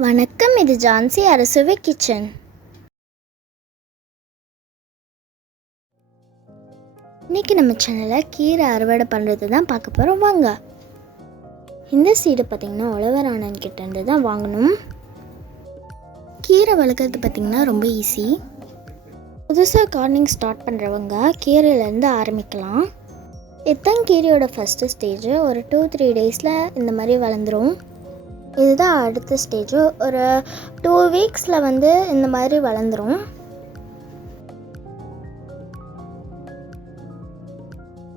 வணக்கம், இது ஜான்சி அரசுவை கிச்சன். இன்றைக்கி நம்ம சேனலில் கீரை அறுவடை பண்ணுறது தான் பார்க்க போகிறோம். வாங்க. இந்த சீடு பார்த்திங்கன்னா உழவரானன் கிட்டேருந்து தான் வாங்கணும். கீரை வளர்க்குறது பார்த்திங்கன்னா ரொம்ப ஈஸி. புதுசாக கார்னிங் ஸ்டார்ட் பண்ணுறவங்க கீரையிலேருந்து ஆரம்பிக்கலாம். இதுதான் கீரையோட ஃபஸ்ட்டு ஸ்டேஜு. ஒரு 2-3 டேஸில் இந்த மாதிரி வளர்ந்துடும். இதுதான் அடுத்த ஸ்டேஜு. ஒரு 2 வீக்ஸில் இந்த மாதிரி வளர்ந்துடும்.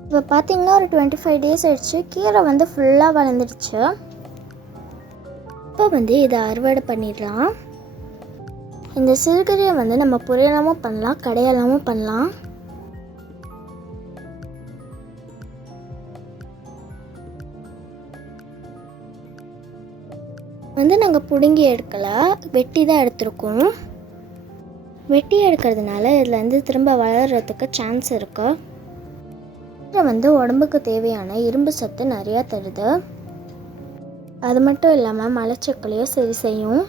இப்போ பார்த்திங்கன்னா ஒரு 25 டேஸ் ஆயிடுச்சு. கீரை ஃபுல்லாக வளர்ந்துடுச்சு. இப்போ இதை அறுவடை பண்ணிடலாம். இந்த சிறுகீரையை நம்ம பொரியலாமும் பண்ணலாம், கடையலாமும் பண்ணலாம். நாங்கள் பிடுங்கி எடுக்கலை, வெட்டி தான் எடுத்துருக்கோம். வெட்டி எடுக்கிறதுனால இதில் திரும்ப வளர்கிறதுக்கு சான்ஸ் இருக்குது. உடம்புக்கு தேவையான இரும்பு சத்து நிறையா தருது. அது மட்டும் இல்லாமல் மலச்சிக்கலையும் சரி செய்யும்.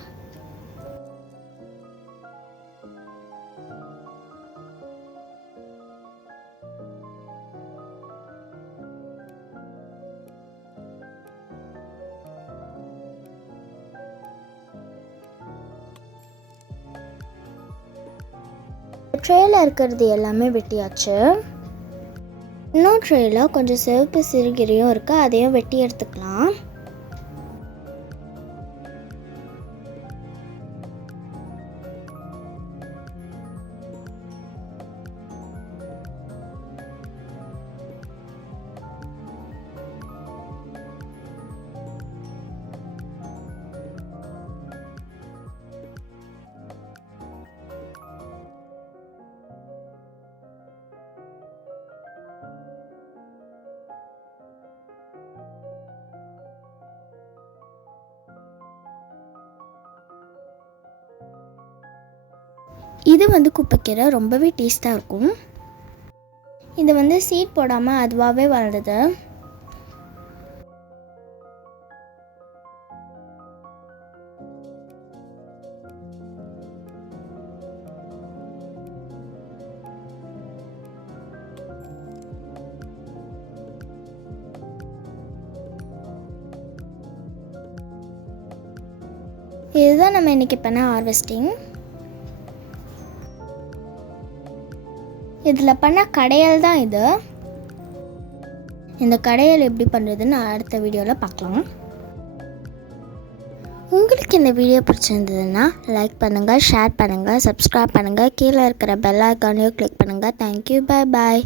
ட்ரேயில் இருக்கிறது எல்லாமே வெட்டியாச்சு. இன்னும் ட்ரேயில் கொஞ்சம் சிவப்பு சிறுகீரையும் இருக்குது, அதையும் வெட்டி எடுத்துக்கலாம். இது குப்பைக்கீரை ரொம்பவே டேஸ்ட்டாக இருக்கும். இது சீட் போடாமல் அதுவாகவே வளருது. இதுதான் நம்ம இன்றைக்கி பண்ண ஹார்வெஸ்டிங். இதில் பண்ண கடையல் தான் இது. இந்த கடையல் எப்படி பண்ணுறதுன்னு அடுத்த வீடியோவில் பார்க்கலாம். உங்களுக்கு இந்த வீடியோ பிடிச்சிருந்ததுன்னா லைக் பண்ணுங்கள், ஷேர் பண்ணுங்கள், சப்ஸ்கிரைப் பண்ணுங்கள். கீழே இருக்கிற பெல் ஐக்கானையும் கிளிக் பண்ணுங்கள். தேங்க்யூ, பாய்.